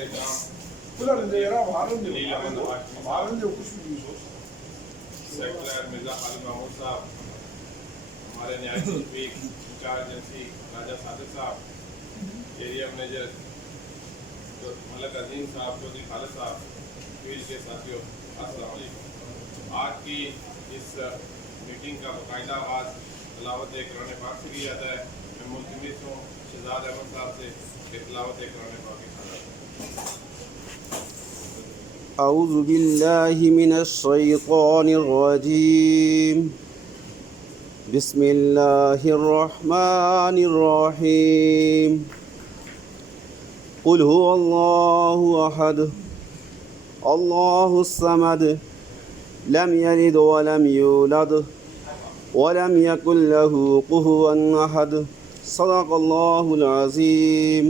جام sector Mirza خالد محمود صاحب، ہمارے نہایت شفیق انچارج ایجنسی راجہ صادق صاحب، ایریا مینیجر ملک عظیم صاحب، چودھری خالد صاحب، فیلڈ کے ساتھیوں، السلام علیکم۔ آج کی اس میٹنگ کا باقاعدہ آغاز تلاوت قرآن پاک سے کیا جاتا ہے۔ میں ملتمس ہوں شہزاد احمد صاحب سے کہ تلاوت قرآن پاک کی خدمت۔ اعوذ باللہ من الشیطان الرجیم، بسم اللہ الرحمن الرحیم، قل هو اللہ احد اللہ الصمد لم یلد ولم یولد ولم یکن له کفوا احد، صدق اللہ العظیم۔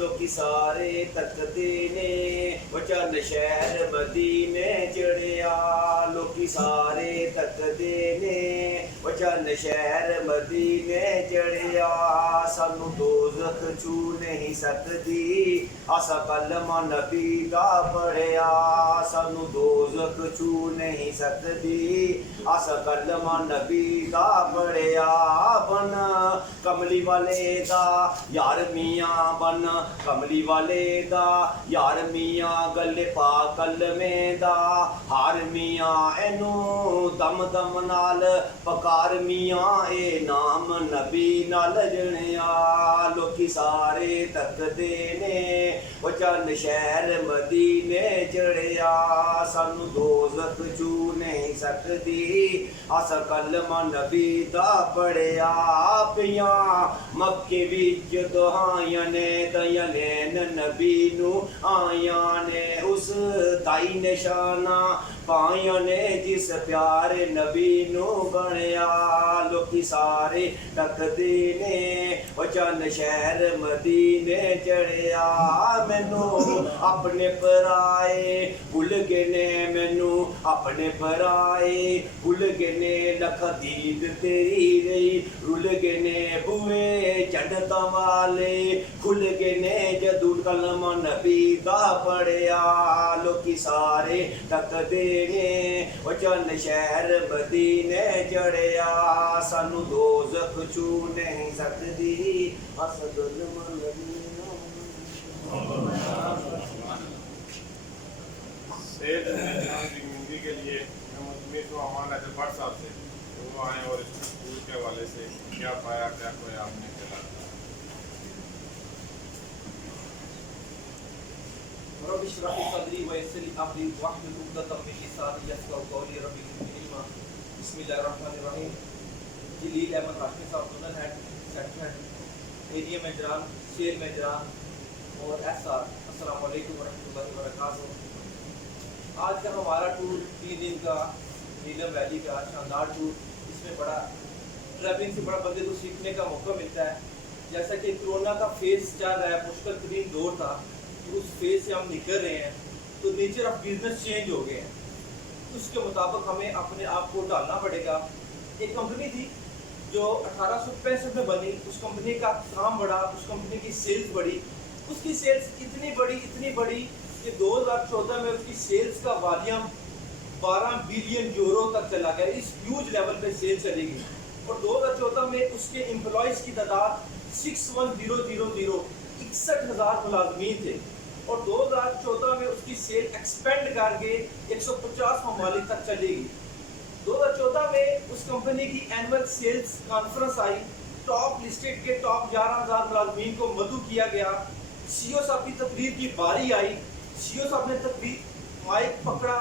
لوکی سارے تکدے نے وچن شہر مدینے چڑھیا، لوکی سارے تکدے نے وچن شہر مدینے چڑھیا، سانو دوزخ چھو نہیں سکتی اسا کلمہ نبی دا پڑھیا، سانو دوزخ چھو نہیں سکتی اسا کلمہ نبی دا پڑھیا، بن کملی والے دا یار میاں، بن کملی والے دا یار میاں، گلے پا کلمے دا ہار میاں، اینو دم دم نال پکار میاں، اے نام نبی نال جنیا، لوکی سارے تکدے نے وچن شہر مدینے چڑھیا، سانو دوزخ چھو نہیں سکتی اسا کلمہ نبی دا پڑھیا، پیاں مکے وچ دہائیاں نے دیا نین نبی نو آیاں نے، اس دائی نشانہ پائیاں نے جس پیارے نبی نو بنیا، لوکی سارے تکدے نے وچن شہر مدینے چڑھیا، مینو اپنے پرائے بھول گئے نے، مینو اپنے پرائے بھول گئے نے، لکھ دید تیری رہی رول گئے نے، بوئے جنتاں والے کھل گئے نے جدوں کلمہ نبی دا پڑھیا، لوکی سارے تکدے نے وچن شہر مدینے چڑھیا، سانو دوزخ چھو نہیں سکتی اسا کلمہ نبی صحت کی زندگی کے لیے میں ملتمس ہوں امان حیدر بٹ صاحب سے کہ وہ آئیں اور اس اسکول کے حوالے سے کیا پایا کیا کھویا آپ نے کیا لگتا ہے۔ رب اشرح لي صدري ويسر لي امري واحلل عقدة من لساني يفقهوا قولي، رب زدني علما۔ بسم اللہ الرحمن الرحیم۔ جلیل احمد ہاشمی صاحب zonal head sector head area میجران شیر میجران اور ایس آر، السلام علیکم ورحمۃ اللہ وبرکاتہ۔ آج کا ہمارا ٹور 3 دن کا نیلم ویلی کا شاندار ٹور، اس میں بڑا ٹریولنگ سے بڑا بندے کو سیکھنے کا موقع ملتا ہے۔ جیسا کہ کرونا کا فیس چل رہا ہے، مشکل ترین دور تھا، اس فیز سے ہم نکل رہے ہیں تو نیچر آف بزنس چینج ہو گئے ہیں، اس کے مطابق ہمیں اپنے آپ کو ڈالنا پڑے گا۔ ایک کمپنی تھی جو 1865 میں بنی، اس کمپنی کا کام بڑھا، اس کمپنی کی سیلز بڑھی، اس کی سیلز اتنی بڑی کہ 2014 میں اس کی سیلز کا والیوم 12 بلین یورو تک چلا گیا، اس ہیوج لیول پہ سیل چلے گی، اور 2014 میں اس کے امپلائیز کی تعداد 61,000 ملازمین تھے، اور 2014 میں اس کی سیل ایکسپینڈ کر کے 150 ممالک تک چلے گی۔ 2014 میں اس کمپنی کی اینول سیلز کانفرنس آئی، ٹاپ لسٹڈ کے ٹاپ 11,000 ملازمین کو مدعو کیا گیا، سی او صاحب کی تقریر کی باری آئی، سی او صاحب نے تقریر مائک پکڑا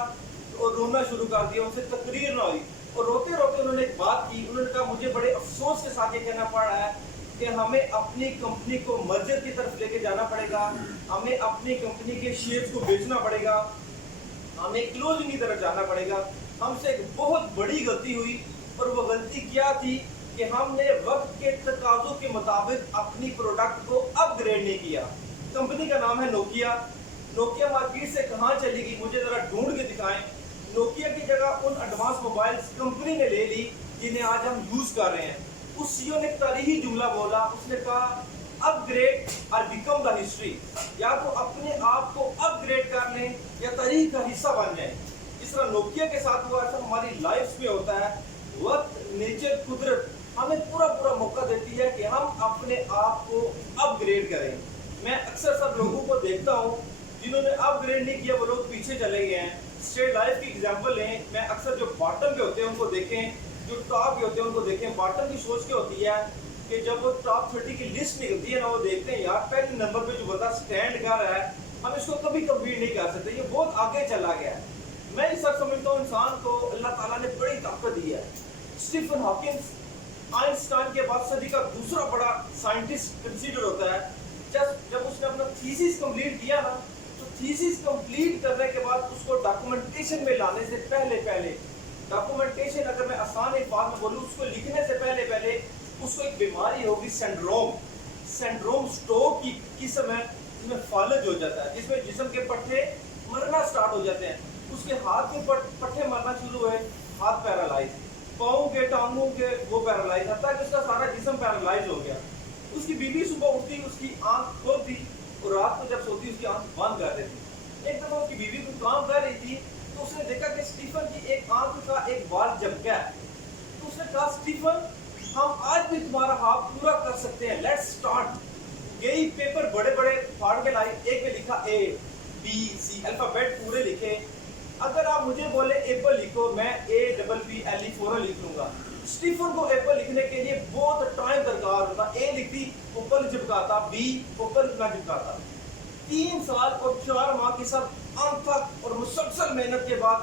اور رونا شروع کر دیا، ان سے تقریر نہ ہوئی، اور روتے روتے انہوں نے ایک بات کی، انہوں نے کہا مجھے بڑے افسوس کے ساتھ یہ کہنا پڑ رہا ہے کہ ہمیں اپنی کمپنی کو مرجر کی طرف لے کے جانا پڑے گا، ہمیں اپنی کمپنی کے شیئرز کو بیچنا پڑے گا، ہمیں کلوزنگ کی طرف جانا پڑے گا۔ ہم سے ایک بہت بڑی غلطی ہوئی، اور وہ غلطی کیا تھی کہ ہم نے وقت کے تقاضوں کے مطابق اپنی پروڈکٹ کو اپ گریڈ نہیں کیا. کمپنی کا نام ہے نوکیا. نوکیا مارکیٹ سے کہاں چلی گئی مجھے ذرا ڈھونڈ کے دکھائیں. نوکیا کی جگہ ان ایڈوانس موبائلز کمپنی نے لے لی جنہیں آج ہم یوز کر رہے ہیں. اس سی او نے ایک تاریخی جملہ بولا, اس نے کہا اپ گریڈ اور بیکم دا ہسٹری. یا تو اپنے آپ کو اپ گریڈ کر لیں یا تاریخ کا حصہ بن جائیں. جس طرح نوکیا کے ساتھ ہوا ایسا ہماری لائف میں ہوتا ہے. وقت, نیچر, قدرت ہمیں پورا موقع دیتی ہے کہ ہم اپنے آپ کو اپ گریڈ کریں. میں اکثر سب لوگوں کو دیکھتا ہوں جنہوں نے اپ گریڈ نہیں کیا وہ لوگ پیچھے چلے گئے ہیں. اسٹیٹ لائف کی ایگزامپل لیں, میں اکثر جو باٹم پہ ہوتے ہیں ان کو دیکھیں, جو ٹاپ پہ ہوتے ہیں ان کو دیکھیں. باٹم کی سوچ کیا ہوتی ہے کہ جب وہ ٹاپ 30 کی لسٹ نکلتی ہے نا, وہ دیکھتے ہیں یار پہلے نمبر پہ جو بندہ سٹینڈ کر رہا ہے ہم اس کو کبھی کمپیٹ نہیں کر سکتے, یہ بہت آگے چلا گیا ہے. میں یہ سب سمجھتا ہوں انسان کو اللہ تعالیٰ نے بڑی طاقت دی ہے. اسٹیفن ہاکنس آئنسٹائن کے بعد صدی کا دوسرا بڑا سائنٹسٹ کنسیڈر ہوتا ہے. جب اس نے اپنا تھیسس کمپلیٹ کیا نا, تو تھیسس کمپلیٹ کرنے کے بعد اس کو ڈاکومنٹیشن میں لانے سے پہلے ڈاکومنٹیشن اگر میں آسان الفاظ میں بولوں, اس کو لکھنے سے پہلے اس کو ایک بیماری ہوگی سینڈروم سٹروک کی قسم ہے جس میں فالج ہو جاتا ہے, جس میں جسم کے پٹھے مرنا سٹارٹ ہو جاتے ہیں. اس کے ہاتھ کے پٹھے مرنا شروع ہوئے, ہاتھ پیرالائز, پاؤں کے ٹانگوں کے وہ پیرالائز, حتیٰ کہ اس کا سارا جسم پیرالائز ہو گیا. اس کی بیوی صبح اٹھتی, اس کی آنکھ کھولتی اور رات کو جب سوتی اس کی آنکھ بند کر دیتی. ایک دفعہ اس کی بیوی کو کام کر رہی تھی تو اس نے دیکھا کہ اسٹیفن کی ایک آنکھ کا ایک بال جم گیا ہے. تو اس نے کہا اسٹیفن ہم آج بھی تمہارا ہاتھ پورا کر سکتے ہیں, لیٹس اسٹارٹ. گئی پیپر بڑے پھاڑ کے لائی, ایک پہ لکھا اے بی سی الفابیٹ پورے لکھے. اگر آپ مجھے بولے ایپل لکھو, میں APPLE فوراً لکھ لوں گا. اسٹیفن کو ایپل لکھنے کے لیے بہت ٹائم درکار ہوتا. اے لکھتی, اوپر چپکاتا, بی اوپر نہ چپکاتا. 3 سال اور 4 ماہ کی سب انتھک اور مسلسل محنت کے بعد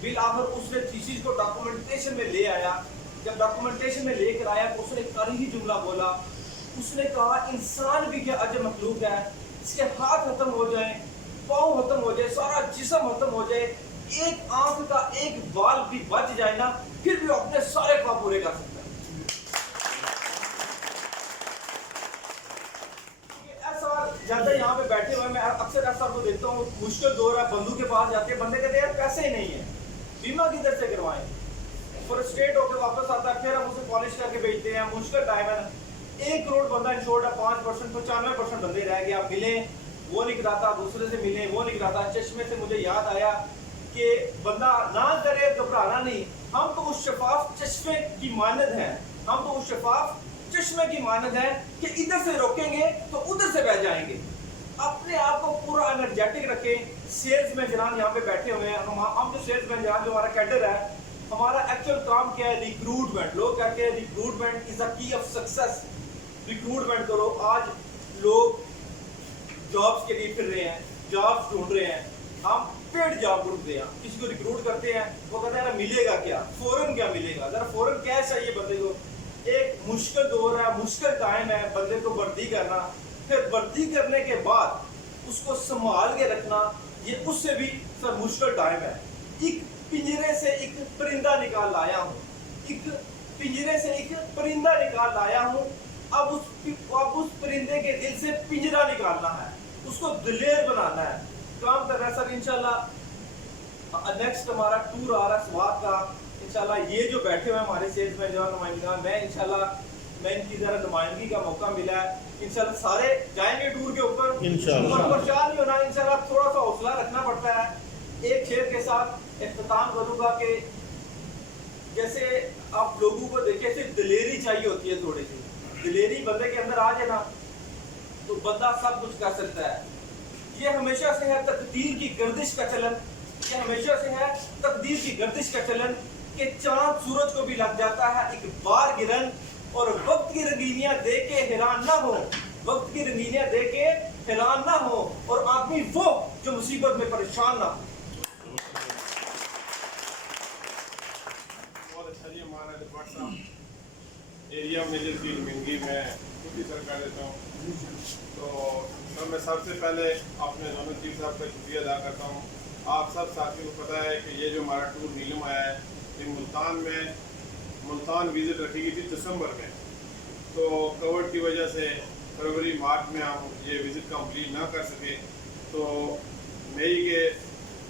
بالآخر اس نے تھیسس کو ڈاکومنٹیشن میں لے آیا. جب ڈاکومنٹیشن میں لے کر آیا تو اس نے ایک تاریخی جملہ بولا. اس نے کہا انسان بھی کیا عجب مخلوق ہے, اس کے ہاتھ ختم ہو جائیں, پاؤں ختم ہو جائے, سارا جسم ختم ہو جائے, ایک آنکھ کا ایک بال بھی بچ جائے نا, پھر بھی اپنے سارے خواب پورے کر سکتا ہے. ایسا زیادہ یہاں پہ بیٹھے ہوئے میں اکثر ایسا کو دیکھتا ہوں, مشکل دور ہے, بندوں کے پاس جاتے ہیں, بندے کہتے ہیں یار پیسے ہی نہیں ہیں, بیمہ کدھر سے کروائیں. فرسٹریٹ ہو کے واپس آتا ہے, پھر ہم اسے پالش کر کے بیچتے ہیں, مشکل ٹائم ہے. 1 کروڑ بندہ انشورڈ ہے, 5% 95% بندے رہ گئے. آپ ملیں وہ نہیں کراتا, دوسرے سے ملیں وہ نہیں کراتا. چشمے سے مجھے یاد آیا کہ بندہ نہ کرے گھبرانا نہیں, ہم تو اس شفاف چشمے کی مانند ہیں, ہم تو اس شفاف چشمے کی مانند ہیں کہ ادھر سے روکیں گے تو ادھر سے بہ جائیں گے. اپنے آپ کو پورا انرجیٹک رکھیں. سیلز مین جناب یہاں پہ بیٹھے ہوئے ہیں, ہم جو سیلز مین جناب جو ہمارا کیڈر ہے, ہمارا ایکچوئل کام کیا ہے, ریکروٹمنٹ. لوگ کہتے ہیں ریکروٹمنٹ از اے کی آف سکسیس. ریکروٹمنٹ کرو. آج لوگ جابس کے لیے پھر رہے ہیں, جابس ڈھونڈ رہے ہیں. ہم پیڈ جاب ڈھونڈتے ہیں, کسی کو ریکروٹ کرتے ہیں, وہ کہتے ہیں ملے گا کیا, فوراً کیا ملے گا, ذرا فوراً کیش چاہیے بندے کو. ایک مشکل دور ہے, مشکل ٹائم ہے بندے کو بھرتی کرنا. پھر بھرتی کرنے کے بعد اس کو سنبھال کے رکھنا, یہ اس سے بھی سر مشکل ٹائم ہے. ایک پنجرے سے ایک پرندہ نکال لایا ہوں, ایک پنجرے سے ایک پرندہ نکال لایا ہوں. اب اس پرندے کے دل سے پنجرا نکالنا ہے, اس کو دلیر بنانا ہے, کام کر رہا ہے. سر انشاءاللہ نیکسٹ ہمارا ٹور آ رہا ہے سوات کا. انشاءاللہ یہ جو بیٹھے ہوئے ہمارے سیلز مین جو نمائندگان, میں انشاءاللہ میں ان کی ذرا نمائندگی کا موقع ملا ہے. انشاءاللہ سارے جائیں گے ٹور کے اوپر, انشاءاللہ پریشان نہیں ہونا. انشاءاللہ تھوڑا سا حوصلہ رکھنا پڑتا ہے. ایک شعر کے ساتھ اختتام کروں گا کہ جیسے آپ لوگوں کو دیکھیں صرف دلیری چاہیے ہوتی ہے, تھوڑی سی دلیری بندے کے اندر آ جائے نا تو بندہ سب کچھ کر سکتا ہے. یہ ہمیشہ سے ہے تقدیر کی گردش کا چلن, یہ ہمیشہ سے ہے تقدیر کی گردش کا چلن کہ چاند سورج کو بھی لگ جاتا ہے ایک بار گرن. اور وقت کی رنگینیاں دے کے حیران نہ ہو, وقت کی رنگینیاں دے کے حیران نہ ہو, اور آدمی وہ جو مصیبت میں پریشان نہ ہو. بہت اچھا جی. ہمارا ڈپارٹ صاحب ایریا میجر فیلڈ منگی میں خود ہی سر کر دیتا ہوں. تو سر میں سب سے پہلے اپنے دونوں چیف صاحب کا شکریہ ادا کرتا ہوں. آپ سب ساتھیوں کو پتہ ہے کہ یہ جو ہمارا ٹور نیلم آیا ہے, یہ ملتان میں मुल्तान विज़िट रखी गई थी दिसंबर में, तो कोविड की वजह से फरवरी मार्च में हम ये विज़िट कंप्लीट ना कर सके। तो मई के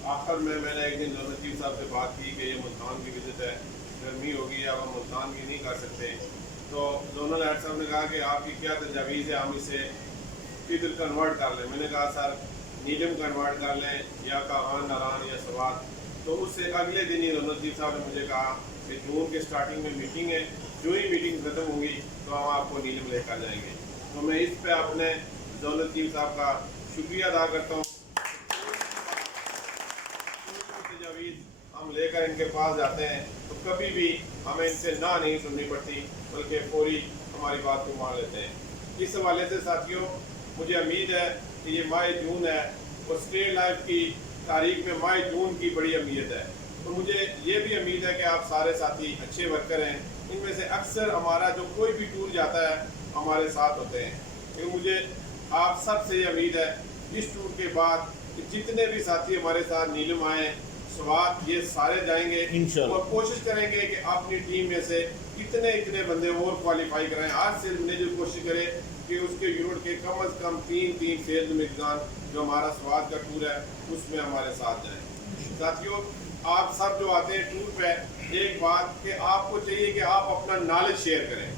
आखिर में मैंने एक दिन जोनल चीफ साहब से बात की कि ये मुल्तान की विज़िट है, गर्मी होगी, अब हम मुल्तान की नहीं कर सकते। तो जोनल हेड साहब ने कहा कि आपकी क्या तजावीज़ है, हम इसे किधर कन्वर्ट कर लें। मैंने कहा सर नीलम कन्वर्ट कर लें या कागान, नारान या सवात। तो उससे अगले दिन ही जोनल चीफ साहब ने मुझे कहा कि जून के स्टार्टिंग में मीटिंग है, जो ही मीटिंग ख़त्म होगी तो हम आपको नीलम लेकर जाएंगे। तो मैं इस पे अपने जोनल चीफ साहब का शुक्रिया अदा करता हूँ। तजावीज़ हम लेकर इनके पास जाते हैं तो कभी भी हमें इनसे ना नहीं सुननी पड़ती, बल्कि फौरी हमारी बात को मान लेते हैं। इस हवाले से साथियों, मुझे उम्मीद है कि ये माह जून है और स्टे लाइफ की तारीख में माह जून की बड़ी अहमियत है। तो मुझे ये भी उम्मीद है कि आप सारे साथी अच्छे वर्कर हैं। इनमें से अक्सर हमारा जो कोई भी टूर जाता है हमारे साथ होते हैं, लेकिन मुझे आप सब से ये उम्मीद है इस टूर के बाद कि जितने भी साथी हमारे साथ नीलम आए, स्वात, ये सारे जाएंगे और कोशिश करेंगे कि अपनी टीम में से इतने बंदे और क्वालिफाई कराएं। आज से मैनेजर कोशिश करे कि उसके यूनिट के कम से कम 3 सेल्स मेजबान जो हमारा स्वाद का टूर है उसमें हमारे साथ जाएं। साथियों, आप सब जो आते हैं टूर पे, एक बात कि आपको चाहिए कि आप अपना नॉलेज शेयर करें।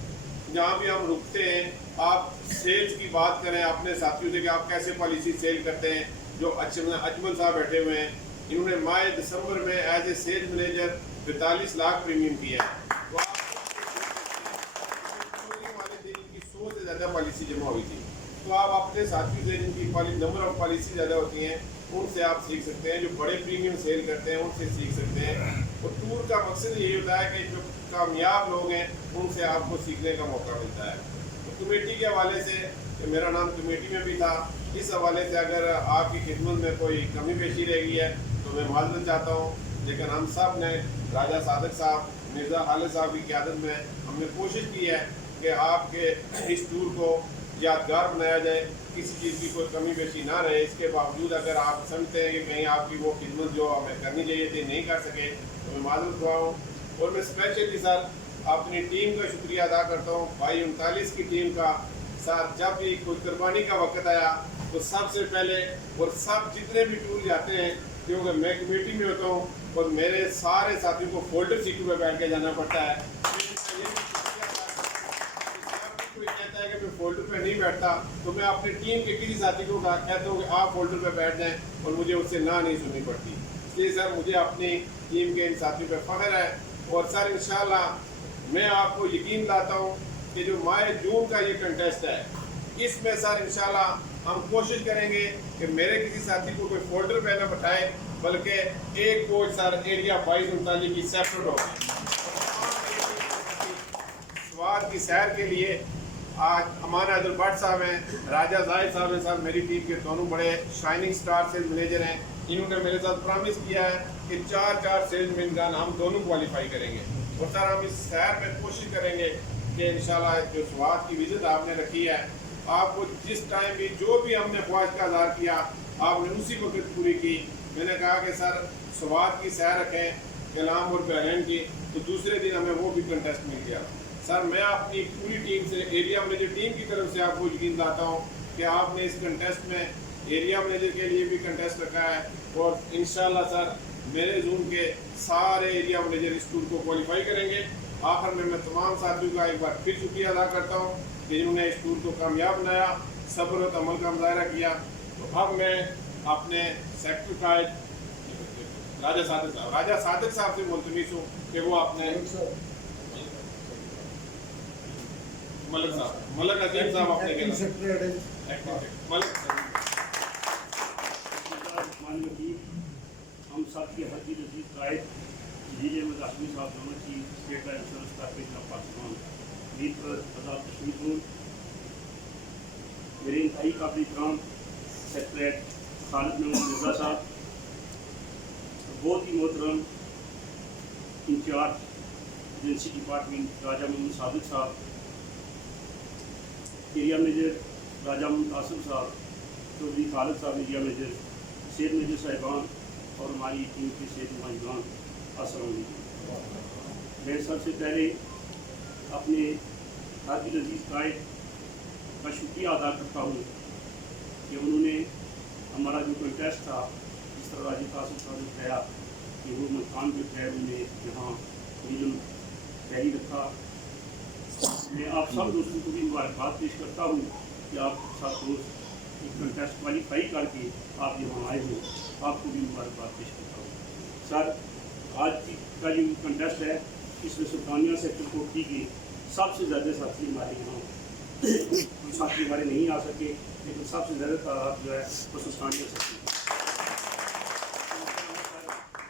जहाँ भी हम रुकते हैं आप सेल्स की बात करें अपने साथियों से कि आप कैसे पॉलिसी सेल करते हैं। जो अजमल साहब बैठे हुए हैं, इन्होंने माह दिसंबर में as a sales manager 42 lakh premium किया है। तो वाले दिन इनकी 100 से ज़्यादा पॉलिसी जमा हुई थी। तो आप अपने साथियों से जिनकी नंबर ऑफ पॉलिसी ज़्यादा होती हैं उनसे आप सीख सकते हैं, जो बड़े प्रीमियम सेल करते हैं उनसे सीख सकते हैं। और टूर का मकसद यही होता है कि जो कामयाब लोग हैं उनसे आपको सीखने का मौका मिलता है। तो कमेटी के हवाले से, मेरा नाम कमेटी में भी था, इस हवाले से अगर आपकी खिदमत में कोई कमी पेशी रह गई है तो मैं माजरत चाहता हूँ। लेकिन हम सब ने राजा सादक साहब, मिर्ज़ा खालिद साहब की क़यादत में हमने कोशिश की है कि आपके इस टूर को यादगार बनाया जाए, किसी चीज़ की कोई कमी पेशी ना रहे। इसके बावजूद अगर आप समझते हैं कि कहीं आपकी वो खिदमत जो हमें करनी चाहिए थी नहीं कर सके तो मैं माजरत हुआ हूँ। और मैं स्पेशली सर अपनी टीम का शुक्रिया अदा करता हूँ, भाई 39 की टीम का। साथ जब भी कोई कुर्बानी का वक्त आया तो सबसे पहले और सब जितने भी टूर जाते हैं, क्योंकि मैं कमेटी में होता हूँ और मेरे सारे साथियों को फोल्डर सीटों पर बैठ के जाना पड़ता है। कोई कहता है कि मैं फोल्डर पे नहीं बैठता तो मैं अपनी टीम के किसी साथी को कहता हूँ कि आप फोल्डर पे बैठ जाएं और मुझे उससे ना नहीं सुननी पड़ती। इसलिए सर मुझे अपनी टीम के इन साथियों पे फख्र है। और सर इंशाल्लाह मैं आपको यकीन दिलाता हूँ कि जो माह जून का ये कंटेस्ट है, इसमें सर इंशाल्लाह हम कोशिश करेंगे कि मेरे किसी साथी को कोई फोल्डर पे ना बैठाए, बल्कि एक कोच सर एरिया 22-39 की सेपरेट हो। स्वाद की सैर के लिए आज हमारा अब्दुल भट्ट साहब हैं, राजा जाहिद साहब हैं, सर मेरी टीम के दोनों बड़े शाइनिंग स्टार सेल्स मैनेजर हैं। इन्होंने मेरे साथ प्रॉमिस किया है कि 4 सेल्स मैन हम दोनों क्वालिफाई करेंगे। और सर हम इस सैर में कोशिश करेंगे कि इंशाल्लाह जो स्वाद की विजिट आपने रखी है, आपको जिस टाइम भी जो भी हमने ख्वाहिश का इज़हार किया आपने उसी वक्त पूरी की। मैंने कहा कि सर स्वाद की सैर रखें कलाम और बहरैन की, तो दूसरे दिन हमें वो भी कंटेस्ट मिल गया। सर मैं अपनी पूरी टीम से, एरिया मैनेजर टीम की तरफ से आपको यकीन दिलाता हूँ कि आपने इस कंटेस्ट में एरिया मैनेजर के लिए भी कंटेस्ट रखा है और इंशाल्लाह सर मेरे जोन के सारे एरिया मैनेजर इस टूर को क्वालिफाई करेंगे। आखिर में मैं तमाम साथियों का एक बार फिर शुक्रिया अदा करता हूँ कि जिन्होंने इस टूर को कामयाब बनाया, सब्र और अमल का मुजाहरा किया। तो अब मैं अपने सेक्रेटरी राजा सादक साहब से मुल्तमिस हूँ कि वो अपने मलिक अजीम साहब अपने हम सब की हर चीज़ अजीज कायद जिले में हाशमी साहब दोनों की स्टेट का insurance corporation of Pakistan Mir पर आज़ाद कश्मीर मेरे इंतहाई काबिल इकराम सेक्रेटरी खालिद मिर्ज़ा साहब, बहुत ही मोहतरम इंचार्ज एजेंसी डिपार्टमेंट राजा मोहम्मद सादिक साहब, एरिया मैनेजर राजा मोहम्मद आसिफ साहब, चौधरी खालिद साहब एरिया मैनेजर, सेल मैनेजर साहिबान और हमारी टीम के सेल नुमाइंदान, अस्सलाम वालेकुम। मैं सबसे पहले अपने हाजिर अजीज़ कायद का शुक्रिया अदा करता हूँ कि उन्होंने हमारा जो कंटेस्ट था, जिस तरह राजीव कासिम साहब ने बताया कि वो मकान जो है उन्हें यहाँ रीजन जारी रखा। मैं आप सब दोस्तों को भी मुबारकबाद पेश करता हूँ कि आप सब दोस्त एक कंटेस्ट क्वालिफाई करके आप यहाँ आए हो, आपको भी मुबारकबाद पेश करता हूँ। सर, आज का जो कंटेस्ट है इसमें सुल्तानिया सेक्टर कोठी के सबसे ज़्यादा साथी हमारे यहाँ कुछ साथी हमारे नहीं आ सके, लेकिन सबसे ज़्यादा तादाद जो है वो सुल्तानिया सेक्टर।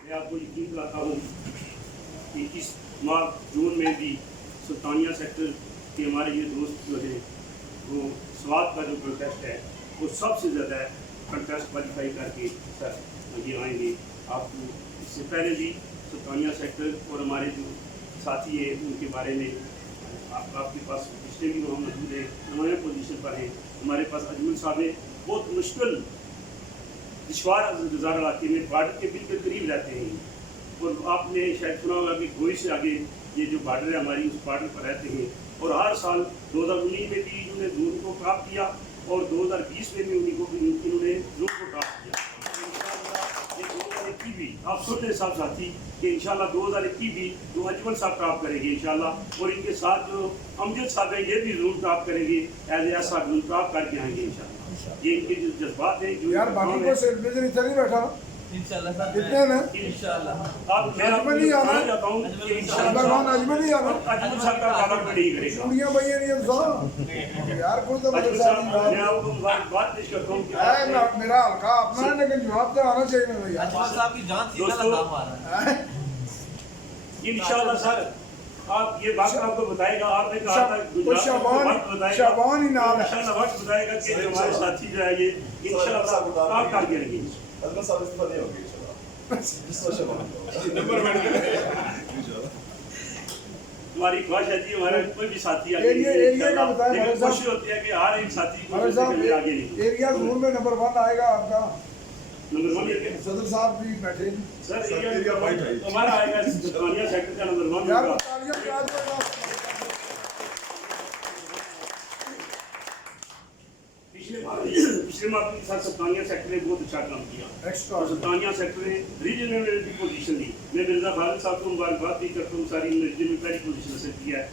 मैं आपको यकीन दिलाता हूँ कि इस माह जून में भी सुल्तानिया सेक्टर के हमारे ये दोस्त जो है वो स्वाद का जो कंटेस्ट है वो सबसे ज़्यादा कंटेस्ट क्वालिफाई करके सर ये आएंगे। आपको इससे पहले भी सुल्तानिया सेक्टर और हमारे जो साथी हैं उनके बारे में आपके पास पिछले भी वहाँ मौजूद है, नए पोजीशन पर हैं। हमारे पास अजमल साहब है, बहुत मुश्किल दुश्वार गुजार इलाके में बॉर्डर के बिल्कुल करीब रहते हैं और आपने शायद सुना होगा कि गोई से आगे ये जो बॉर्डर है हमारी, उस बॉर्डर पर रहते हैं और हर साल 2019 में भी इन्होंने जून को टॉप किया और 2020 में भी इन्होंने जून को टॉप किया। ये 2021 भी आप सुन रहे सब साथी कि इंशाल्लाह 2021 भी जो अजमल साहब टॉप करेंगे इंशाल्लाह, और इनके साथ जो अमजद साहब है ये भी जरूर टॉप करेंगे, एज साहब जरूर टॉप करके आएंगे इंशाल्लाह। ये इनके जो जज्बात हैं जो यार बाकी को सेट में इधर ही बैठा इंशाल्लाह सर, कितने ने इंशाल्लाह आप मैं आपको अजमल ही आना बताना चाहता हूँ कि नंबर वन अजमल ही आना अजमल साहब का काला नहीं करेगा। कुड़ियां भैया नहीं तो यार कोई तो अजमल साहब मैं आपको बात पेश करता हूँ कि मेरा हल्का अपना है, लेकिन जवाब तो आना चाहिए ना भैया। अजमल साहब की जान सीधा लगाम आ रहा है। इंशाल्लाह सर आप ये बात आपको बताएगा। आपने कहा था वो शाबान ही नाम है। इंशाल्लाह वक्त बताएगा कि हमारे साथी जो है ये इंशाल्लाह आप करके रहेंगे। अजमल साहब इस्तीफा नहीं होगी इंशाल्लाह। नंबर वन हमारी ख्वाहिश है जी हमारा कोई भी साथी आगे एरिया का बताएं लेकिन हमारे कोशिश साहब। होती है कि हर एक साथी को हमारे दूसरे आगे नहीं। साहब एरिया जोन में नंबर वन आएगा आपका। नंबर 1 ये सदर साहब भी बैठे हैं। सर एरिया एरिया वाइट है। हमारा आएगा सुल्तानिया सेक्टर का नंबर 1 यार होगा। तालियां बजा दो। पिछले माह के साथ सुल्तानिया सेक्टर ने बहुत अच्छा काम किया एक्स्ट्रा और सुल्तानिया सेक्टर ने रीजनल में भी पोजीशन दी। मैं मिर्जा खालिद साहब को मुबारकबाद भी करता हूँ, सारी रीजन में पहली पोजीशन हासिल किया है।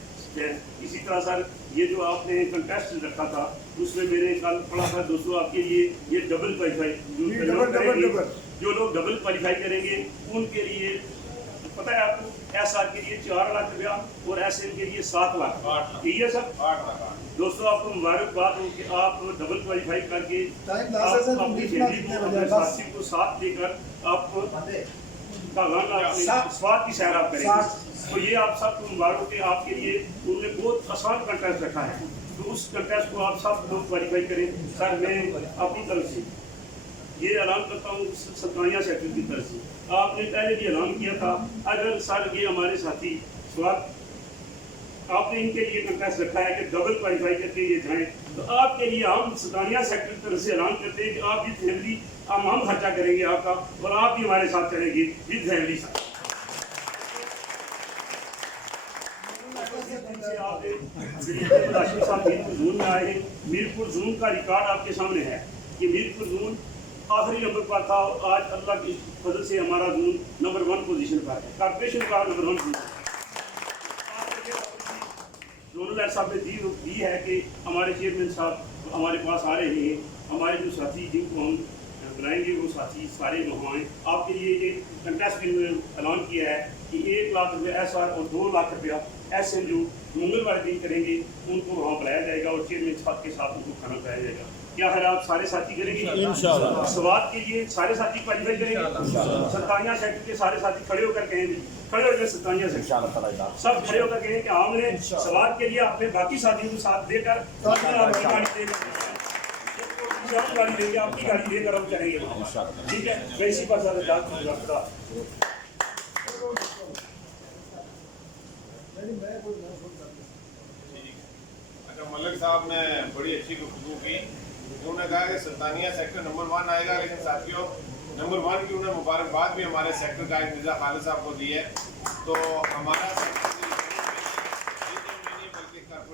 इसी तरह सर ये जो आपने कंटेस्ट रखा था उसमें मेरे कल पड़ा था दोस्तों आपके लिए ये डबल क्वालिफाई जो लोग डबल क्वालिफाई करेंगे उनके लिए पता है आपको, SR के लिए 4 लाख रुपया और SN के लिए 7 लाख। 8 लाख। ठीक है सर। 8 लाख। दोस्तों आपको मुबारकबाद हो कि आप डबल क्वालिफाई करके टाइम 10 है सर, अपनी 20 फैमिली कितने को बजे? अपने 10 साथी को साथ लेकर आप स्वाद की सैर आप करेंगे। तो ये आप सबको मुबारक हो कि आपके लिए उन्होंने बहुत आसान कंटेस्ट रखा है, तो उस कंटेस्ट को आप सब लोग क्वालिफाई करें। सर मैं अपनी तरफ से ये ऐलान करता हूँ सुल्तानिया सेक्टर की तरफ से, आपने पहले भी ऐलान किया था अगर सर ये हमारे साथी स्वाद आपने इनके लिए कंटेस्ट रखा है कि डबल क्वालिफाई करके ये जाएं, तो आपके लिए हम सुल्तानिया सेक्टर की तरफ से ऐलान करते हैं कि आपकी फैमिली हम खर्चा करेंगे आपका और आप भी हमारे साथ चलेंगे विद फैमिली साथ। जून में आए हैं, मीरपुर जून का रिकॉर्ड आपके सामने है कि मीरपुर जून आखिरी नंबर पर था और आज अल्लाह की फजल से हमारा जून नंबर 1 पोजीशन पर है, कॉर्पोरेशन का नंबर 1 पोजीशन। जोनल साहब ने दी है कि हमारे चेयरमैन साहब हमारे पास आ रहे हैं, हमारे जो साथी जिनको हम बुलाएंगे वो साथी सारे वहाँ आएँ। आपके लिए ये कंटेस्ट भी ऐलान किया है कि 1 लाख रुपये SR और 2 लाख रुपया SN जो मंगलवार दिन करेंगे उनको वहाँ बुलाया जाएगा और चेयरमैन साहब के साथ उनको खाना खिलाया जाएगा। क्या है आप सारे साथी करेंगे इंशाल्लाह। स्वाद के लिए सारे साथी क्वालिफाई करेंगे। सुल्तानिया सेक्टर के सारे साथी खड़े होकर कहेंगे, खड़े होकर सुल्तानिया सेक्टर सब खड़े होकर कहें कि हमने स्वाद के लिए अपने बाकी साथियों को साथ देकर आपकी गाड़ी देंगे, आपकी गाड़ी देकर हम चलेंगे। ठीक है, वैसी पर अच्छा, मलिक साहब ने बड़ी अच्छी गुफ्तगू की। उन्होंने कहा कि सुल्तानिया सेक्टर नंबर 1 आएगा, लेकिन साथियों नंबर 1 की उन्होंने मुबारकबाद भी हमारे सेक्टर का मिर्जा खालिद साहब को दी है। तो हमारा सेक्टर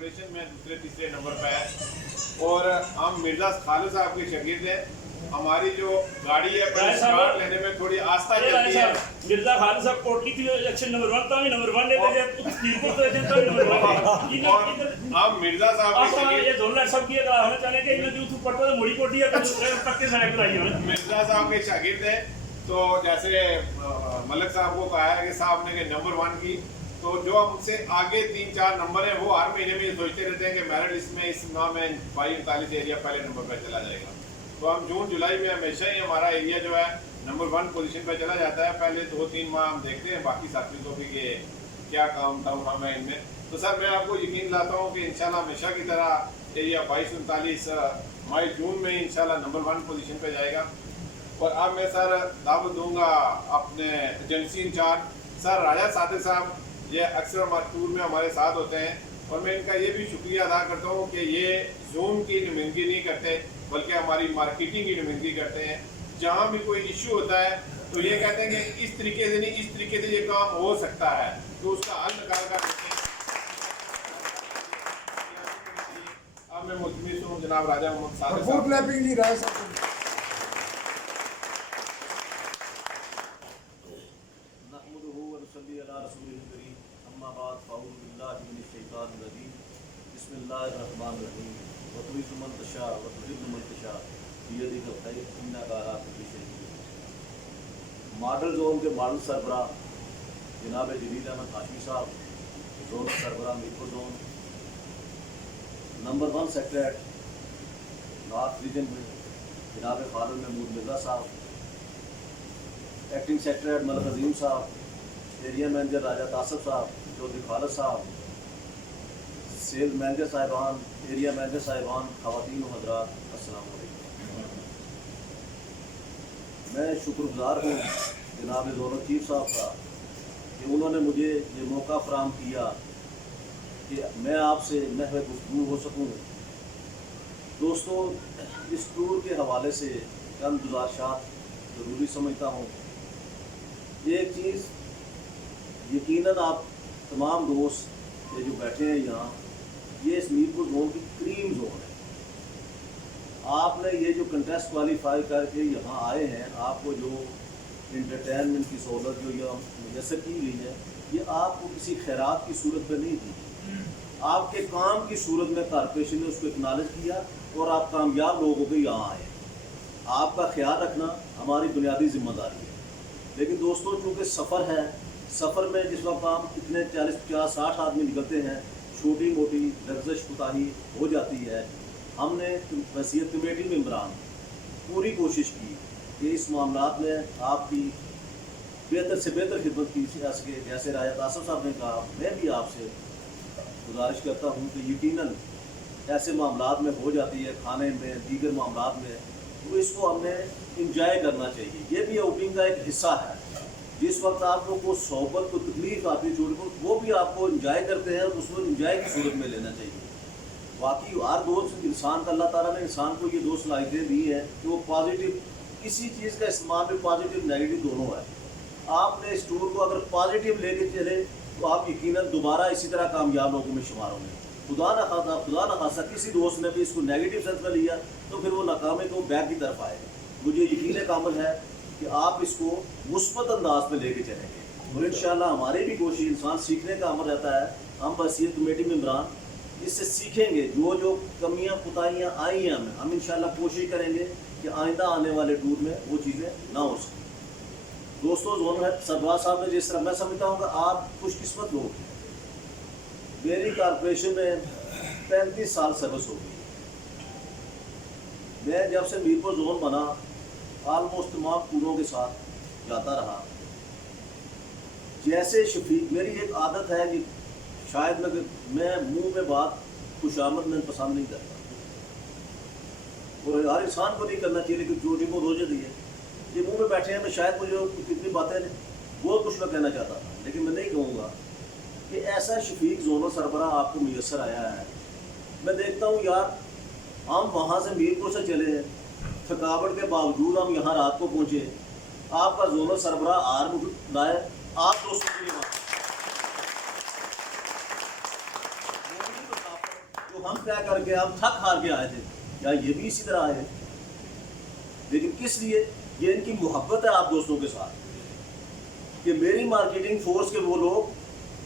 कॉर्पोरेशन में दूसरे तीसरे नंबर पर है और हम मिर्ज़ा खालिद साहब के शागिर्द हैं। हमारी जो गाड़ी है पहले स्टार्ट लेने में थोड़ी आस्था चलती है। मिर्जा खालिद साहब कोटली थी इलेक्शन नंबर 1 था, नंबर 1 लेते थे पीरपुर तो थे नंबर 1 और हम मिर्ज़ा साहब के आप शागिर्द ये दोनों सब की होना चाहने के इन्हें जो तू पड़ता है मोड़ी कोटी है पक्के साइड पर आई है मिर्ज़ा साहब के शागिर्द हैं। तो जैसे मलिक साहब को कहा है कि साहब ने नंबर 1 की, तो जो हमसे आगे 3-4 नंबर हैं वो हर महीने में सोचते रहते हैं कि मेरिट लिस्ट में इस माह में 22-39 एरिया पहले नंबर पर चला जाएगा। तो हम जून जुलाई में हमेशा ही हमारा एरिया जो है नंबर 1 पोजीशन पर चला जाता है। पहले 2-3 माह हम देखते हैं बाकी साथियों को भी कि क्या काम था हमें इनमें। तो सर मैं आपको यकीन दिलाता हूँ कि इंशाल्लाह हमेशा की तरह एरिया 22-39 मई जून में इंशाल्लाह नंबर 1 पोजीशन पर जाएगा। और अब मैं सर दावत दूंगा अपने एजेंसी इंचार्ज सर राजा सादिक साहब, ये अक्सर हमारे टूर में हमारे साथ होते हैं और मैं इनका ये भी शुक्रिया अदा करता हूँ कि ये जून की नुमाइंदगी नहीं करते बल्कि हमारी मार्केटिंग की नुमाइंदगी करते हैं। जहाँ भी कोई इशू होता है तो ये कहते हैं कि इस तरीके से नहीं इस तरीके से ये काम हो सकता है, तो उसका हल निकाल कर देते हैं। अब मैं मुतमिन हूँ जनाब राजा मोहम्मद सादिक भरपूर साहब। क्लैपिंग जी राय साहब नहमदुहु व नसल्ली अला रसूलिल करीम, अम्मा बाद, फ़अऊज़ु बिल्लाहि मिनश शैतानिर रजीम, बिस्मिल्लाहिर रहमानिर रहीम, व तुइज़्ज़ु मन तशा व तुज़िल्लु मन तशा बियदिकल खैर, इन्नका अला कुल्लि शैइन कदीर। मॉडल जोन के मॉडल सरबराह जनाब जलील अहमद हाशमी साहब, जोन सरबराह Mirpur zone, number 1 secretary north region में जनाब खालिद महमूद मिर्ज़ा साहब, एक्टिंग सेक्रेटरी मलिक अजीम साहब, एरिया मैनेजर राजा तासफ साहब, चौधरी खालिद साहब, सेल मैनेजर साहिबान, एरिया मैनेजर साहिबान, ख़वातीन व हज़रात, अस्सलाम वालेकुम। मैं शुक्रगुज़ार हूँ जनाब जोनल चीफ साहब का कि उन्होंने मुझे ये मौका फराहम किया कि मैं आपसे महव गुफ्तगू हो सकूँ। दोस्तों, इस टूर के हवाले से चंद गुज़ारिशात ज़रूरी समझता हूँ। एक चीज़ यकीनन आप तमाम दोस्त ये जो बैठे हैं यहाँ, ये इस मीरपुर जोन की क्रीम जोन है। आपने ये जो कंटेस्ट क्वालिफाई करके यहाँ आए हैं, आपको जो इंटरटेनमेंट की सहूलत जो यहाँ मुयसर की गई है, ये आपको किसी खैरात की सूरत में नहीं दी, आपके काम की सूरत में कॉर्पोरेशन ने उसको एक्नॉलेज किया और आप कामयाब लोग होकर यहाँ आए। आपका ख्याल रखना हमारी बुनियादी जिम्मेदारी है। लेकिन दोस्तों, चूँकि सफ़र है, सफ़र में जिस वक्त हम इतने 40-50-60 आदमी निकलते हैं, छोटी मोटी लफ्ज़श कोताही हो जाती है। हमने वसीयत कमेटी मेंबरान पूरी कोशिश की कि इस मामलात में आपकी बेहतर से बेहतर खिदमत की जा सके। जैसे राजा तासफ साहब ने कहा, मैं भी आपसे गुजारिश करता हूँ कि यकीनन ऐसे मामलात में हो जाती है, खाने में, दीगर मामलात में, तो इसको हमने इंजॉय करना चाहिए। ये भी आउटिंग का एक हिस्सा है। जिस वक्त आप लोग को सोहबत को तकलीफ आती है छोटे को, वो भी आपको इंजॉय करते हैं, उसको इंजॉय की सूरत में लेना चाहिए। बाकी हर दोस्त इंसान का अल्लाह ताला ने इंसान को ये दो सलाहियतें दी हैं कि वो पॉजिटिव, किसी चीज़ का इस्तेमाल में पॉजिटिव नेगेटिव दोनों है। आपने इस टूर को अगर पॉजिटिव लेके चले तो आप यकीनन दोबारा इसी तरह कामयाब लोगों में शुमार होंगे। खुदा न खासा किसी दोस्त ने भी इसको नेगेटिव सेंस में लिया तो फिर वो नाकामी को बैक की तरफ आएगा। मुझे यकीन कामिल है कि आप इसको मुस्बत अंदाज में लेके चलेंगे और इंशाल्लाह हमारी भी कोशिश, इंसान सीखने का अमल रहता है। हम वसीयत कमेटी मेंबरान इससे सीखेंगे, जो जो कमियां कोताहियाँ आई हैं हम इंशाल्लाह कोशिश करेंगे कि आइंदा आने वाले टूर में वो चीज़ें ना हो सकें। दोस्तों, जोन सरदार साहब ने जिस तरह, मैं समझता हूँ कि आप खुशकिस्मत लोग हैं। मेरी कॉर्पोरेशन में 35 साल सर्विस हो गई। मैं जब से मीरपुर जोन बना ऑलमोस्ट तमाम टूरों के साथ जाता रहा। जैसे शफीक, मेरी एक आदत है कि शायद मैं मुंह में बात खुशामद में पसंद नहीं करता और हर इंसान को नहीं करना चाहिए, लेकिन जो को रोजे दिए ये मुंह में बैठे हैं, मैं शायद मुझे कितनी बातें बहुत कुछ मैं कहना चाहता था, लेकिन मैं नहीं कहूँगा कि ऐसा शफीक जोनल सरबराह आपको मुयसर आया है। मैं देखता हूँ यार, हम वहाँ से मीरपुर से चले हैं, थकावट के बावजूद हम यहाँ रात को पहुँचे, आपका जोनल सरबराह आर्म लाए, आप दोस्तों के लिए ہم طے کر کے ہم تھک ہار کے آئے تھے، کیا یہ بھی اسی طرح آئے ہیں؟ لیکن کس لیے؟ یہ ان کی محبت ہے آپ دوستوں کے ساتھ کہ میری مارکیٹنگ فورس کے وہ لوگ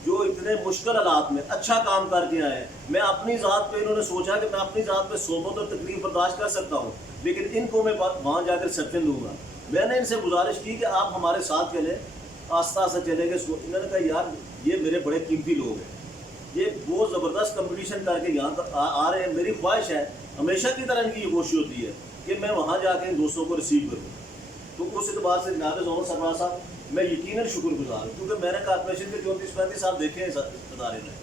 جو اتنے مشکل حالات میں اچھا کام کر کے آئے ہیں، میں اپنی ذات پہ انہوں نے سوچا کہ میں اپنی ذات پہ صحبت اور تکلیف برداشت کر سکتا ہوں، لیکن ان کو میں وہاں جا کر ریسیپشن دوں گا۔ میں نے ان سے گزارش کی کہ آپ ہمارے ساتھ چلیں، آہستہ آہستہ چلیں گے۔ انہوں نے کہا یار یہ میرے بڑے قیمتی لوگ ہیں، یہ بہت زبردست کمپٹیشن کر کے یہاں تک آ رہے ہیں، میری خواہش ہے ہمیشہ کی طرح ان کی یہ کوشش ہوتی ہے کہ میں وہاں جا کے ان دوستوں کو ریسیو کروں۔ تو اس اعتبار سے جناب زومل سربراہ صاحب میں یقیناً شکر گزار ہوں، کیونکہ میں نے کارپوریشن کے 34-35 سال دیکھے ہیں اس ادارے میں،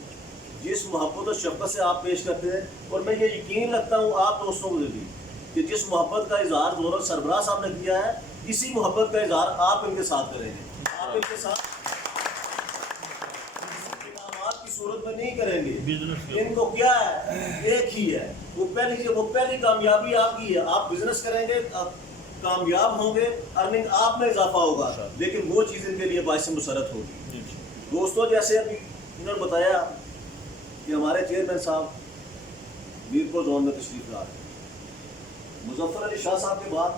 جس محبت اور شفقت سے آپ پیش کرتے ہیں، اور میں یہ یقین رکھتا ہوں آپ دوستوں کو بھی کہ جس محبت کا اظہار زومل سربراہ صاحب نے کیا ہے، اسی محبت کا اظہار آپ ان کے ساتھ کریں گے۔ آپ ان کے ساتھ انعامات کی صورت میں نہیں کریں گے، ان کو کیا ہے، ایک ہی ہے، وہ پہلی کامیابی آپ کی ہے۔ آپ بزنس کریں گے، کامیاب ہوں گے، ارننگ آپ میں اضافہ ہوگا، لیکن وہ چیز ان کے لیے باعث مسرت ہوگی۔ دوستوں جیسے ابھی انہوں نے بتایا کہ ہمارے چیئرمین صاحب میرپور زون میں تشریف لا رہے ہیں، مظفر علی شاہ صاحب کے بعد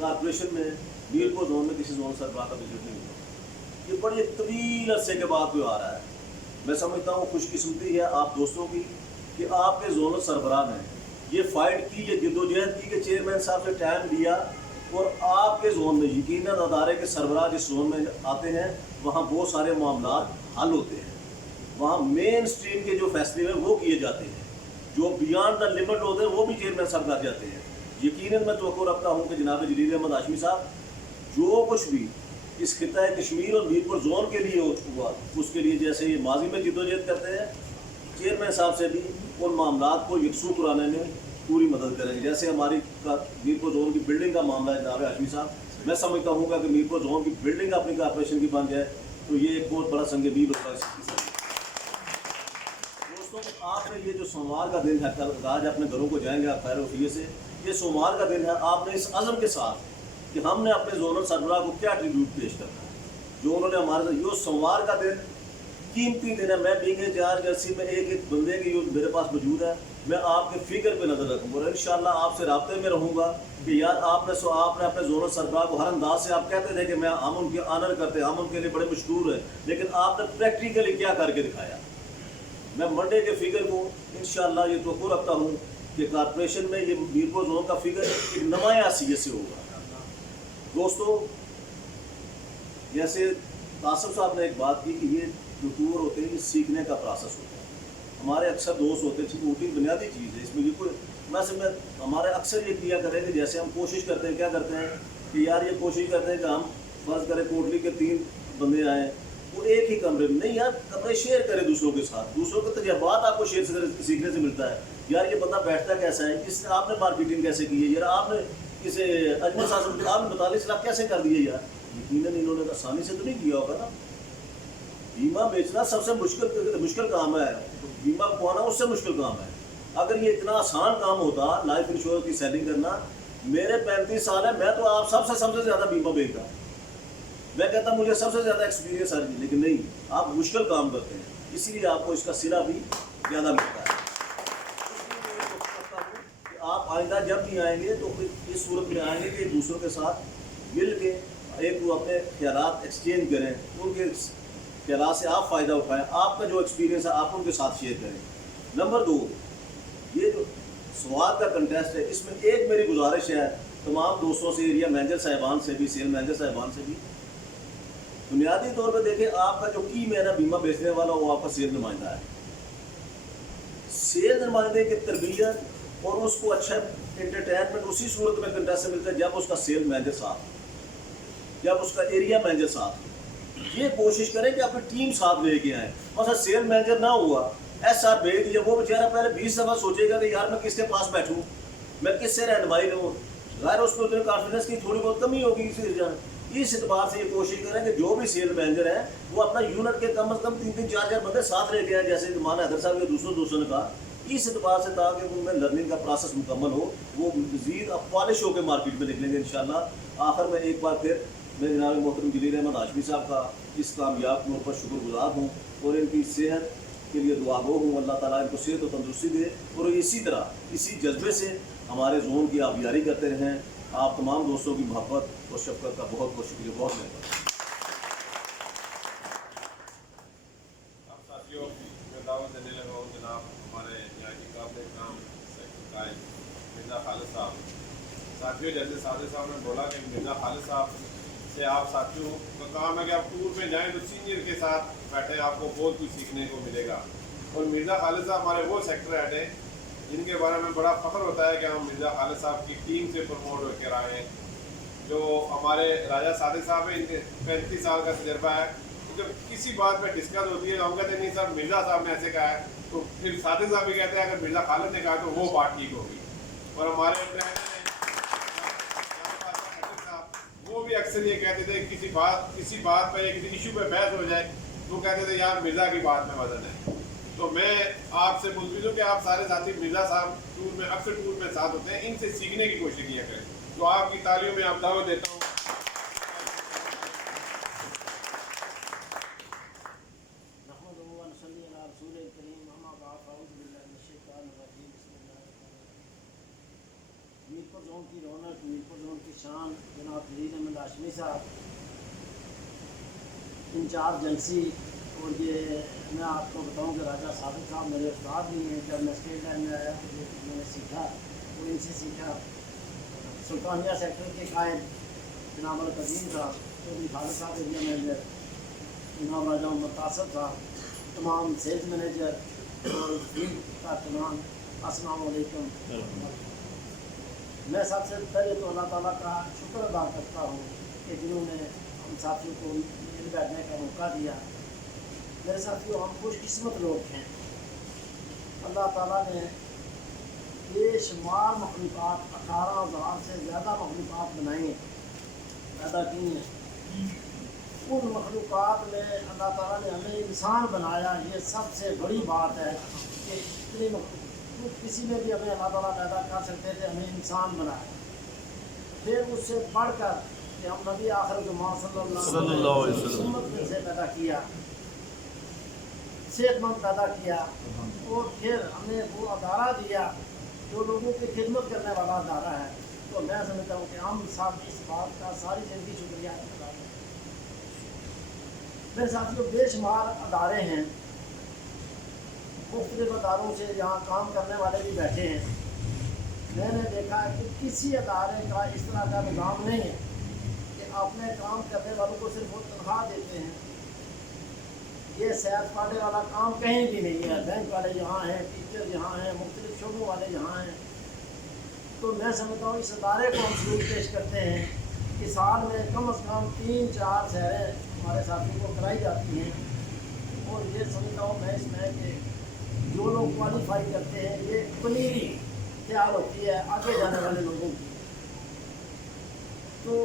کارپوریشن میں میرپور زون میں کسی زون سربراہ کا وزٹ نہیں ہوا، یہ بڑی ایک طویل عرصے کے بعد کوئی آ رہا ہے۔ میں سمجھتا ہوں خوش قسمتی ہے آپ دوستوں کی کہ آپ کے زون سربراہ نے یہ فائٹ کی، یہ جدوجہد کی کہ چیئرمین صاحب سے ٹائم دیا، اور آپ کے زون میں یقیناً ادارے کے سربراہ جس زون میں آتے ہیں وہاں بہت سارے معاملات حل ہوتے ہیں، وہاں مین سٹریم کے جو فیصلے ہیں وہ کیے جاتے ہیں، جو بیانڈ دا لمٹ ہوتے ہیں وہ بھی چیئرمین صاحب کر جاتے ہیں۔ یقیناً میں توقع رکھتا ہوں کہ جناب جلیل احمد ہاشمی صاحب جو کچھ بھی اس خطہ کشمیر اور میرپور زون کے لیے ہوا، اس کے لیے جیسے یہ ماضی میں جدوجہد کرتے ہیں، چیئرمین صاحب سے بھی ان معاملات کو یکسو کرانے میں پوری مدد کریں گے۔ جیسے ہماری میرپور زون کی بلڈنگ کا معاملہ ہے جناب ہاشمی صاحب، میں سمجھتا ہوں کہ میرپور زون کی بلڈنگ اپنی کارپوریشن کی بن جائے تو یہ ایک بہت بڑا سنگ میل ہوگا اس کی۔ دوستوں آپ نے یہ جو سوموار کا دن ہے، کل آج اپنے گھروں کو جائیں گے آپ خیر وفیے سے، یہ سوموار کا دن ہے، آپ نے اس عزم کے ساتھ کہ ہم نے اپنے زونل سربراہ کو کیا ٹریبیوٹ پیش کرنا ہے، جو انہوں نے ہمارے ساتھ، یہ سوموار کا دن قیمتی دن ہے۔ میں بینگ انچارج جرسی میں ایک بندے کی جو میرے پاس موجود ہے، میں آپ کے فکر پہ نظر رکھوں گا اور انشاءاللہ آپ سے رابطے میں رہوں گا کہ یار آپ نے اپنے زونل سربراہ کو ہر انداز سے آپ کہتے تھے کہ ہم ان کے آنر کرتے ہیں، ہم ان کے لیے بڑے مشکور ہیں، لیکن آپ نے پریکٹیکلی کیا کر کے دکھایا۔ میں منڈے کے فگر کو انشاءاللہ یہ توقع رکھتا ہوں کہ کارپوریشن میں یہ میرپور زون کا فگر ایک نمایاں حیثیت سے ہوگا۔ دوستو جیسے قاسم صاحب نے ایک بات کی کہ یہ جو ٹور ہوتے ہیں یہ سیکھنے کا پروسیس ہوتا ہے، ہمارے اکثر دوست ہوتے ہیں، ووٹنگ بنیادی چیز ہے، اس میں یہ کوئی ہمارے اکثر یہ کیا کریں کہ جیسے ہم کوشش کرتے ہیں، کیا کرتے ہیں کہ یار یہ کوشش کرتے ہیں کہ ہم فرض کریں کوٹلی کے 3 بندے آئیں، وہ ایک ہی کمرے میں، نہیں یار کمرے شیئر کریں دوسروں کے ساتھ، دوسروں کے تجربات آپ کو شیئر سیکھنے سے ملتا ہے۔ یار یہ بندہ بیٹھتا کیسا ہے، اس نے آپ نے مارکیٹنگ کیسے کی ہے، یار آپ نے اسے اجمل صاحب آپ نے 42 لاکھ کیسے کر دیے، یار یقیناً انہوں نے آسانی سے تو نہیں کیا ہوگا نا۔ بیمہ بیچنا سب سے مشکل کام ہے، بیمہ پوانا اس سے مشکل کام ہے۔ اگر یہ اتنا آسان کام ہوتا لائف انشورنس کی سیلنگ کرنا، میرے 35 سال ہے، میں تو آپ سب سے زیادہ بیمہ بیچتا، میں کہتا مجھے سب سے زیادہ ایکسپیرینس ہے، لیکن نہیں، آپ مشکل کام کرتے ہیں، اسی لیے آپ کو اس کا صلہ بھی زیادہ ملتا ہے۔ کہ آپ آئندہ جب بھی آئیں گے تو اس صورت میں آئیں گے کہ دوسروں کے ساتھ مل کے ایک وہ اپنے خیالات ایکسچینج کریں، ان کے خیالات سے آپ فائدہ اٹھائیں، آپ کا جو ایکسپیرینس ہے آپ ان کے ساتھ شیئر کریں۔ نمبر 2، یہ جو سوال کا کنٹیسٹ ہے، اس میں ایک میری گزارش ہے تمام دوستوں سے، ایریا مینیجر صاحبان سے بھی، سیل مینیجر صاحبان سے بھی، بنیادی طور پہ دیکھیں آپ کا جو کی مین ہے بیمہ بیچنے والا وہ آپ کا سیل نمائندہ ہے۔ سیل نمائندے کی تربیت اور اس کو اچھا انٹرٹینمنٹ اسی صورت میں کنٹیسٹ سے ملتا ہے جب اس کا سیل مینیجر ساتھ، جب اس کا ایریا مینیجر ساتھ، یہ کوشش کریں کہ اپنی ٹیم ساتھ لے کے آئیں۔ مثلا سیل مینیجر نہ ہوا، ایس آر بھیج دیجیے، وہ بیچارہ پہلے 20 دفعہ سوچے گا کہ یار میں کس کے پاس بیٹھوں، میں کس سے رہنمائی لوں، ظاہر اس کو اتنے کانفیڈنس کی تھوڑی بہت کمی ہوگی۔ اس اعتبار سے یہ کوشش کریں کہ جو بھی سیل مینیجر ہے وہ اپنا یونٹ کے کم از کم 3-4 بندے ساتھ لے کے آئیں، جیسے مان حیدر صاحب کے دوسروں نے کہا، اس اعتبار سے تاکہ ان میں لرننگ کا پروسیس مکمل ہو، وہ مزید پالش ہو کے مارکیٹ میں نکلیں گے انشاءاللہ۔ آخر میں ایک بار پھر میں جناب محترم جلیل احمد ہاشمی صاحب کا اس کامیاب طور پر شکر گزار ہوں، اور ان کی صحت के लिए दुआ गो हूँ। अल्लाह ताला इनको सेहत और तंदुरुस्ती दे और इसी तरह इसी जज्बे से हमारे जोन की आप जारी करते रहें। आप तमाम दोस्तों की मोहब्बत और शफकत का बहुत बहुत शुक्रिया, बहुत मेहरबानी। अब साथियों मैं दावत देने लगा हूँ जनाब हमारे यहाँ की काबिल नाम सेक्रेटरी मिर्ज़ा खालिद साहब। साथियों जैसे सादिक साहब ने बोला कि मिर्ज़ा खालिद साहब से आप साथियों का काम है कि आप टूर में जाएं तो सीनियर के साथ बैठे, आपको बहुत कुछ सीखने को मिलेगा। और मिर्ज़ा खालिद साहब हमारे वो सेक्टर हेड हैं जिनके बारे में बड़ा फ़ख्र होता है कि हम मिर्ज़ा खालिद साहब की टीम से प्रमोट होकर आए हैं। जो हमारे राजा सादिक साहब हैं, इनके 35 साल का तजर्बा है। जब किसी बात पर डिस्कस होती है तो हम कहते हैं नहीं सर मिर्ज़ा साहब ने ऐसे कहा है, तो फिर सादिक साहब भी कहते हैं अगर मिर्ज़ा खालिद ने कहा तो वो बात ठीक होगी। और हमारे वो भी अक्सर ये कहते थे किसी बात पर या किसी इशू पे बहस हो जाए तो कहते थे यार मिर्ज़ा की बात में वजन है। तो मैं आपसे मुल्ज़िम हूँ कि आप सारे साथी मिर्ज़ा साहब टूर में अक्सर टूर में साथ होते हैं, इनसे सीखने की कोशिश किया करें। तो आपकी तालियों में आप दावत देता हूँ। मीरपुर जोन की रौनक, मीरपुर जोन की शान जनाब जलील अहमद हाशमी साहब इंचार्ज एजेंसी। और ये मैं आपको बताऊं कि राजा सादिक साहब मेरे उस्ताद भी हैं। जब मैं स्टेट लाइन में आया तो जो कुछ मैंने सीखा वो इनसे सीखा। सुल्तानिया सेक्टर के कायद जनाब अल कदीम साहब, चौधरी खालिद साहब एरिया मैनेजर, जनाब राजा मुतासर साहब, तमाम सेल्स मैनेजर और फील्ड का तमाम अस्सलाम वालेकुम। मैं सबसे पहले तो अल्लाह ताला का शुक्र अदा करता हूँ कि जिन्होंने हम साथियों को मिल बैठने का मौका दिया। मेरे साथियों हम खुशकिस्मत लोग हैं। अल्लाह ताला ने बेशुमार मखलूक़ात 18,000 से ज़्यादा मखलूक़ात बनाई पैदा की हैं। उन मखलूक़ात में अल्लाह ताला ने हमें इंसान बनाया। ये सबसे बड़ी बात है कि इतनी तो किसी में भी हमें अल्लाह ताला पैदा कर सकते थे, हमें इंसान बनाया। फिर उससे बढ़कर कि हम नबी आखिर सल्लल्लाहु अलैहि वसल्लम से पैदा किया, सेहतमंद पैदा किया। और फिर हमने वो अदारा दिया जो लोगों की खिदमत करने वाला अदारा है। तो मैं समझता हूँ कि हम सब इस बात का सारी ज़िंदगी शुक्रिया अदा करें। मेरे साथियों बेशुमार अदारे हैं, मुख्तलिफ अदारों से यहाँ काम करने वाले भी बैठे हैं। मैंने देखा है कि किसी अदारे का इस तरह का निज़ाम नहीं है कि अपने काम करने वालों को सिर्फ वो तनख्वाह देते हैं। ये सैर सपाटे वाला काम कहीं भी नहीं है। बैंक वाले यहाँ हैं, टीचर यहाँ हैं, मुख्तलिफ शोबों वाले यहाँ हैं। तो मैं समझता हूँ इस अदारे को हम सलूक पेश करते हैं कि साल में कम से कम 3-4 सैरें हमारे साथियों को कराई जाती हैं। और ये समझता हूँ मैं इसमें कि जो लोग क्वालिफाई करते हैं ये पनीरी तैयार होती है आगे जाने वाले लोगों की। तो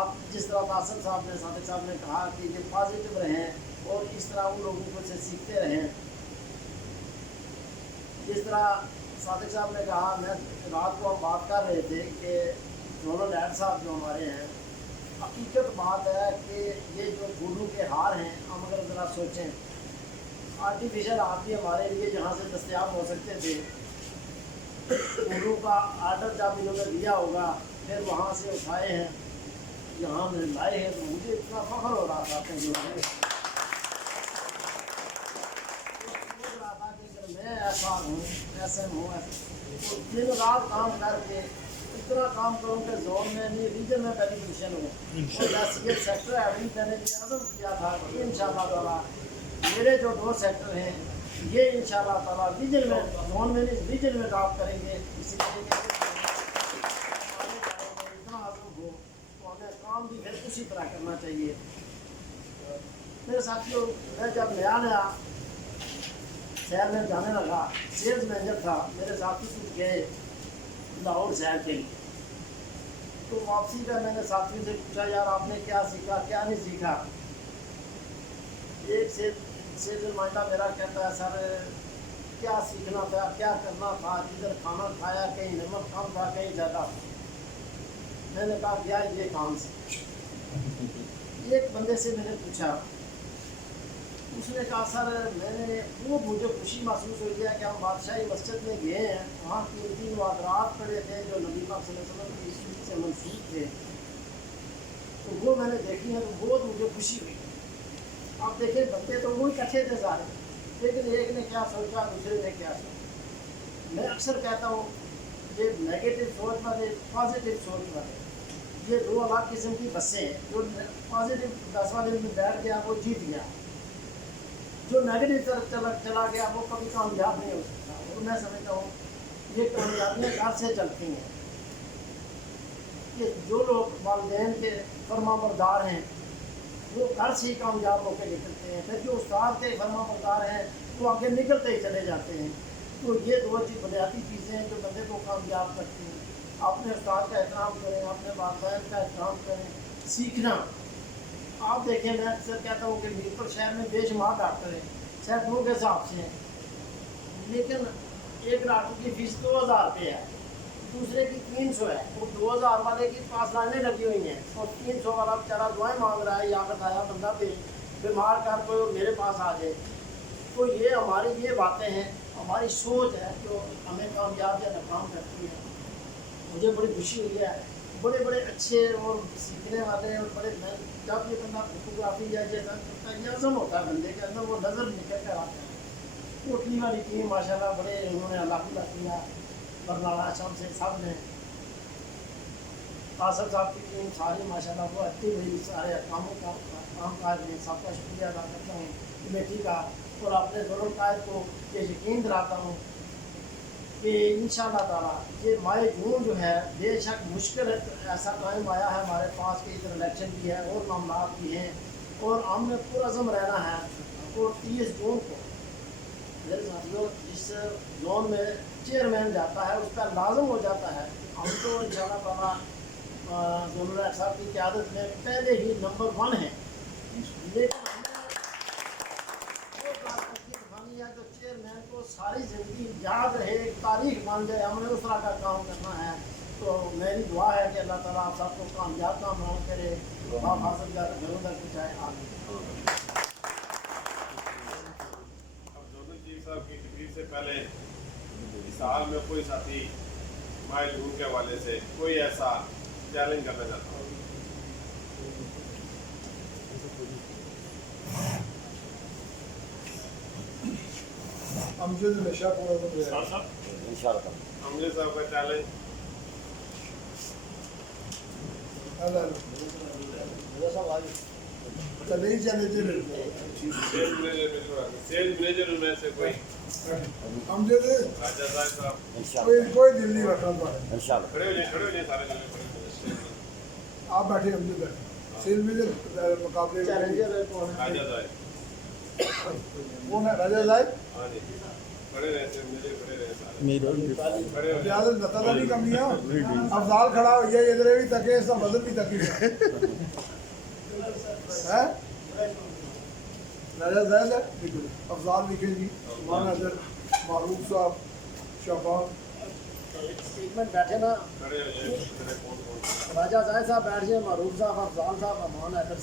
आप जिस तरह तासर साहब ने सादिक साहब ने कहा कि ये पॉजिटिव रहें और इस तरह उन लोगों को से सीखते रहें। जिस तरह सादिक साहब ने कहा, मैं रात को हम बात कर रहे थे कि रोनल ऐड साहब जो हमारे हैं, हकीकत बात है कि ये जो गुरु के हार हैं, हम अगर ज़रा सोचें आर्टिफिशियल हाथ भी हमारे लिए जहाँ से दस्तयाब हो सकते थे, गुरु का आर्डर जब इन्होंने दिया होगा फिर वहाँ से उठाए हैं यहाँ में लाए हैं। तो मुझे इतना फख्र हो रहा था कि मैं ऐसा हूँ, ऐसे हूँ, तो दिन रात काम करके इतना काम करूँ कि जोन में नहीं रीजन में पहली पोजिशन हूँ। और ये सेक्टर है अभी मैंने ये आज़म किया था कि इंशाअल्लाह ताला मेरे जो 2 सेक्टर हैं ये इंशाअल्लाह ताला रीजन में, जोन में नहीं रीजन में काम करेंगे। इसलिए इतना आज़म हो तो हमें काम भी फिर उसी तरह करना चाहिए। मेरे साथियों मैं जब नया शहर में जाने लगा, सेल्स मैनेजर था, मेरे साथी कुछ गए लाहौर शहर के लिए। तो वापसी का मैंने साथियों से पूछा यार आपने क्या सीखा क्या नहीं सीखा। एक सेल्स नुमाइंदा मेरा कहता है सर क्या सीखना था क्या करना था, इधर खाना खाया कहीं नमक कम था कहीं ज़्यादा। मैंने कहा क्या ये काम से एक बंदे से मैंने पूछा, उसने कहा सर मैंने वो मुझे खुशी महसूस हुई है कि हम बादशाही मस्जिद में गए हैं, वहाँ 3 वाक़यात पड़े थे जो नबी पाक सल्लल्लाहु अलैहि वसल्लम की सुन्नत से मंसूब थे, तो वो मैंने देखी है तो बहुत मुझे खुशी हुई। आप देखें बंदे तो वो इकट्ठे थे सारे, लेकिन एक ने क्या सोचा दूसरे ने क्या सोचा। मैं अक्सर कहता हूँ ये नेगेटिव सोच वाले पॉजिटिव सोच वाले ये 2 अलग किस्म की बसें हैं। जो पॉजिटिव बस वाले में बैठ गया वो जीत गया, जो नेगेटिव तरफ चला गया वो कभी कामयाब नहीं हो सकता। और मैं समझता हूँ ये कामयाबियाँ घर से चलती हैं कि जो लोग वालिदैन के फरमाबरदार हैं वो घर से ही कामयाब होकर निकलते हैं, फिर जो उस्ताद के फरमाबरदार हैं वो आगे निकलते ही चले जाते हैं। तो ये 2 बुनियादी चीज़ें हैं जो बंदे को कामयाब करती हैं। अपने उस्ताद का एहतराम करें, अपने वालिदैन का एहतराम करें, सीखना। आप देखें मैं अक्सर कहता हूँ कि मीरपुर शहर में बेशुमार डॉक्टर हैं, सैकड़ों के हिसाब से हैं, लेकिन एक डॉक्टर की फ़ीस 2000 रुपये है, दूसरे की 300 है। वो 2000 वाले की 5 लाइनें लगी हुई हैं और 300 वाला बेचारा दुआएं मांग रहा है या बताया बंदा भी बीमार कर कोई मेरे पास आ जाए। तो ये हमारी ये बातें हैं, हमारी सोच है जो हमें कामयाब या नाकाम करती है। मुझे बड़ी खुशी हुई है, बड़े बड़े अच्छे और सीखने वाले और बड़े जब ये बंदा फोटोग्राफी या ये यज़म होता है बंदे के अंदर, वो नज़र निकल कर आता है। कोटली वाली टीम माशाल्लाह बड़े उन्होंने अल्लाह किया, बरनाला शाम से सब ने कासर साहब की टीम सारी माशाल्लाह वो अच्छी हुई, सारे कामों का काम काज में सबका शुक्रिया अदा करता हूँ कमेटी का। और अपने दोनों कायद को ये यकीन दिलाता हूँ कि इंशाअल्लाह ताला ये माह जून जो है बेशक मुश्किल ऐसा टाइम आया है हमारे पास कि इधर इलेक्शन भी है और मामलात भी हैं और हमने पुरअज़म रहना है। और 30 जून को मेरे साथियों जिस जोन में चेयरमैन जाता है उस पर लाजम हो जाता है। हम तो इंशाअल्लाह ताला जोनल साहब की क़यादत में पहले ही नंबर 1 है, लेकिन तो चेयरमैन को सारी ज़िंदगी याद रहे, एक तारीख मान जाए, हमने उस तरह का काम करना है। तो मेरी दुआ है कि अल्लाह ताला आप सबको कामयाब कामयाब करे, आप हासिल कर घरों तक पहुँचाए। आमीन। अब जोनल चीफ साहब की तकरीर से पहले इस साल में कोई साथी माह जून के हवाले से कोई ऐसा चैलेंज करना चाहता हूँ। हमसे तो नशा पूरा तो हमले साहब का चैलेंज नहीं चले सेल मैनेजर में से कोई हमसे तो राजा साहब कोई दिल नहीं बैठा खड़े हो जाए सारे जने खड़े हो जाए। आप बैठे हमसे बैठे सेल में मुकाबले चैलेंजर कौन है? राजा साहब कौन है? राजा साहब हाँ जी खड़े रहे थे, मुझे खड़े रहे सारे खड़े हो जाए। ज्यादा बता नहीं कमियां अफजाल खड़ा हो गया इधर भी तके सब बदल भी तकी है राजा साहब है अफजाल विखे जी महानजर मारूफ साहब शफाक एक मिनट बैठे ना, खड़े हो जाए। राजा साहब बैठ जाए, मारूफ साहब, अफजाल साहब, अमान हैदर